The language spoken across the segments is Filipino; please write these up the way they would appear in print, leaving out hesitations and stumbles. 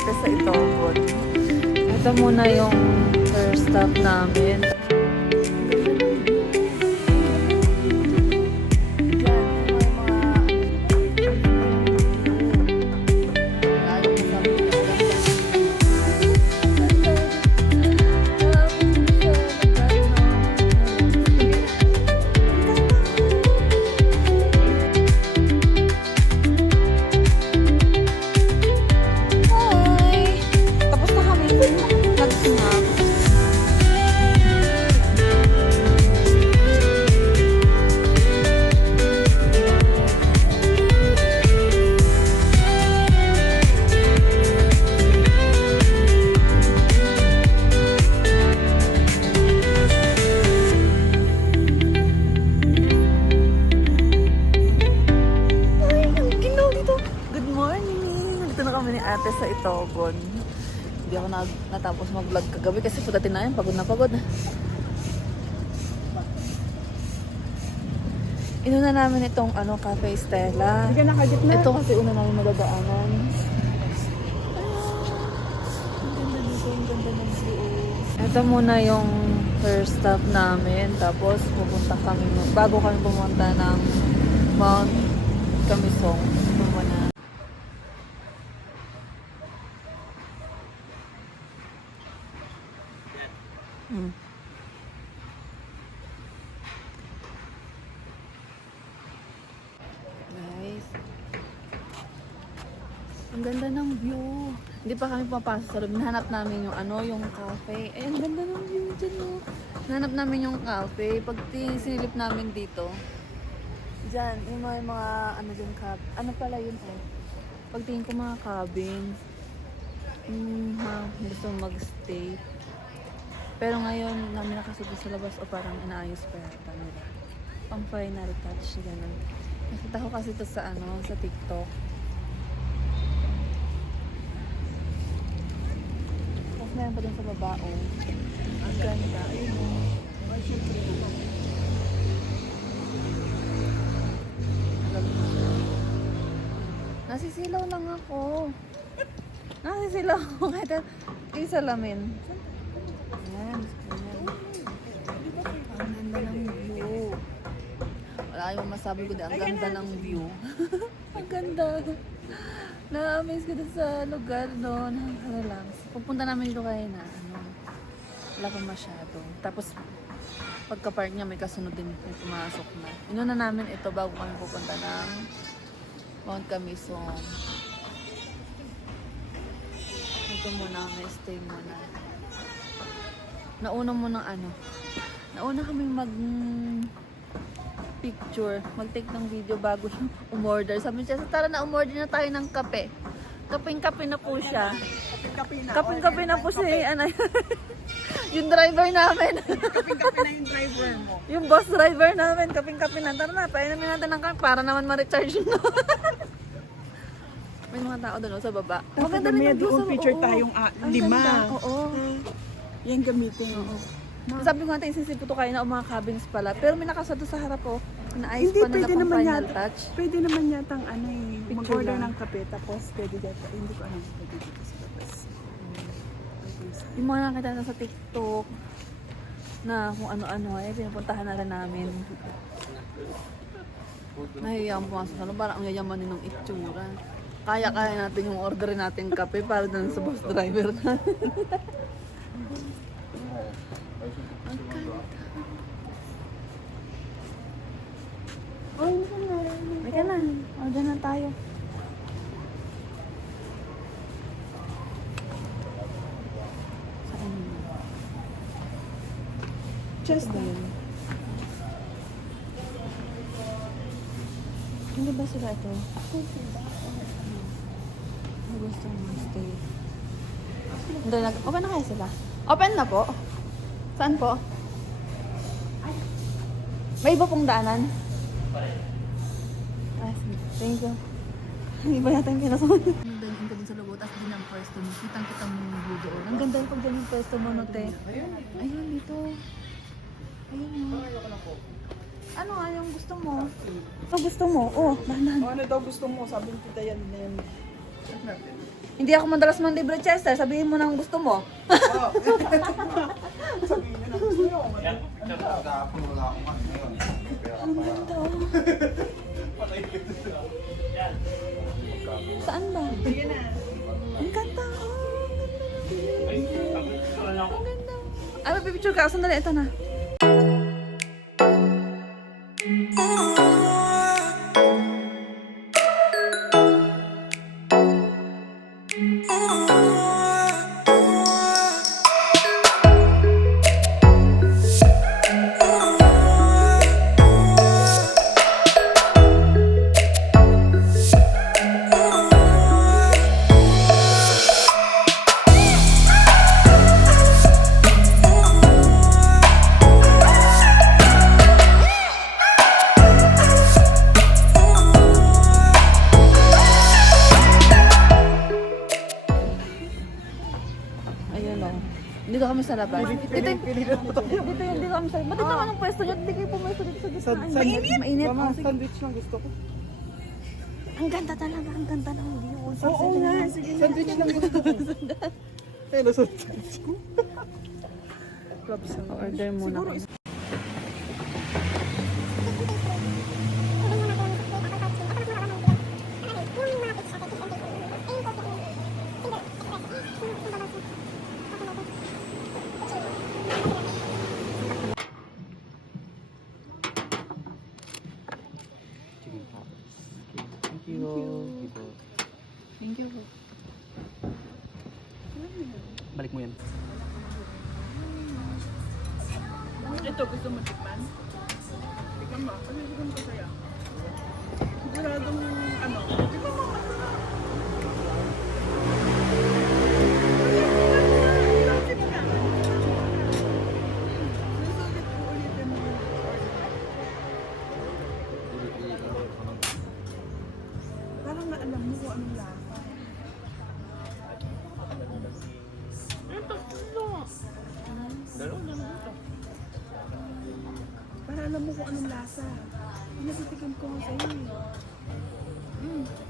ate sa Itogon. Ito muna yung first stop namin. Ate sa Itogon. Hindi ako natapos mag-vlog kagabi kasi pagdating na yun, pagod na pagod. Inuna namin itong Cafe Stella. Ito kasi una namin madadaanan. Ang ganda ng view. Ito muna yung first stop namin. Tapos pupunta kami, bago kami pumunta ng Mount Camisong. Guys, ang ganda ng view. Hindi pa kami papasok sa loob. Nahanap namin yung yung cafe. Ay, ang ganda ng view dyan, oh. Nahanap namin yung cafe. Pag sinilip namin dito, dyan, yung mga dyan, ano pala yun, eh. Pagtingin ko mga cabins, gusto mag-stay. Pero ngayon, namin nakasubo sa labas o parang inaayos pa yata nila. Pang final touch, gano'n. Nakita ko kasi ito sa sa TikTok. Tapos meron pa dun sa baba, oh. Ang ganda. Ayun, oh. Nasisilaw lang ako. Nasisilaw ako. Kahit yung salamin. Ayan. Ang ganda ng view. Wala yung masabi ko din. Ang ganda ng view. Ang ganda. Na-amaze ko din sa lugar doon. Nakaka-relax. Pupunta namin dito kayo na wala pa masyado. Tapos pagka-park niya may kasunod din. May pumasok na. Inuna namin ito bago kami pupunta ng Mount Camisong. Ito muna. May stay muna. Nauna mo ng nauna kami picture, mag-take ng video bago umorder. Sabi niya, tara na umorder na tayo ng kape. Kaping-kape na po siya. Kaping-kape na po siya. Yung driver namin. Kaping-kape na yung driver mo. Yung boss driver namin, kaping-kape na. Tara na, painumin natin ng kape para naman ma-recharge no. May mga tao doon sa baba. Maganda rin yung doon picture tayong 5. Oo. Yan gamitin. Oo. Sabi ko natin, isisiputo kayo na mga cabins pala. Pero may nakasado sa harap ko. Inaayos Hindi, pa nila pwede pang naman final yata. touch. Pwede naman yatang mag-order lang. ng kape. Tapos pwede dito. Hindi ko alam. Pwede dito sa labas. Yung mga nakita na sa TikTok na kung ano-ano pinupuntahan na rin namin. Nahihiyang pumasok sa loob. Parang ang yayamanin ng itsura. Kaya-kaya natin yung orderin natin kape para dun sa boss driver na. May ka na. Order na tayo. Saan yun? Just yun. Hindi ba sila ito? Gusto mo stay. Hindi, open na kaya sila? Open na po? Saan po? May iba pong daanan? Thank you. Iba yata yung pinasunod. Ang dahin ka din sa lubo, tapos din ang pwesto mo. Kitang-kita mo yung view doon. Ang ganda yung pag yung pwesto mo, no, te. Ayun, dito. Ayun, no. Ano nga yung gusto mo? Ano gusto mo? Oh, dahan. Ano daw gusto mo? Sabi ni tita yan na yan. Hindi ako madalas manlibre, Chester. Sabihin mo nang gusto mo. Sabihin niyo na gusto niyo. Magkakapon wala akong ano ngayon. Kaya Ang ganda, oh. patay kita. Saan ba? Ang ganda, oh. Ang ganda. Ang ganda. Ay, mapipicture ka. Sandali, ito na. Ayun, oh. Dito kami sa labas. Dito yung kami sa labas. Ba't naman ang pwesto nyo? Hindi kayo pumesto dito sa gitna. Mainit! Mainit. Mama, Oh, sige. sandwich lang gusto ko. Ang ganda talaga. Ang ganda ng view. Oo nga, sige na. Sandwich lang gusto ko. Eh, nasa sandwich ko. Club sandwich. Order muna kami. Thank you. Thank you. Balik mo yan. Ito, gusto mo tikman? Tikman mo. Kasi siguro mo kasaya. Siguradong ano. Tikman mo. Susulit ko ulitin mo. Parang naalam mo kung anong lasa. Para alam mo kung anong lasa. Pinasitikin ko nga sa'yo eh.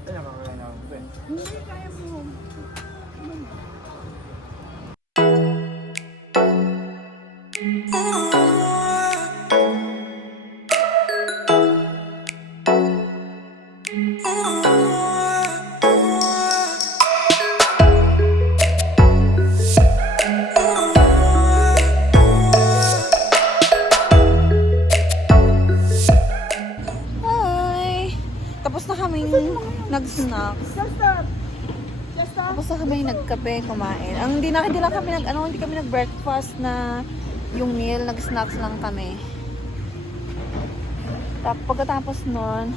Kaya nakakain ako eh. Hindi, kaya mo. Ano mo? Hi! Tapos na kaming nag-snacks. Tapos na kami nagkape, kumain. Ang hindi lang kami hindi kami nag-breakfast na yung meal, nag-snacks lang kami. Tapos pagkatapos nun,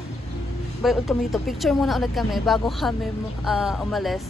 bayod kami dito. Picture muna ulit kami bago kami umalis.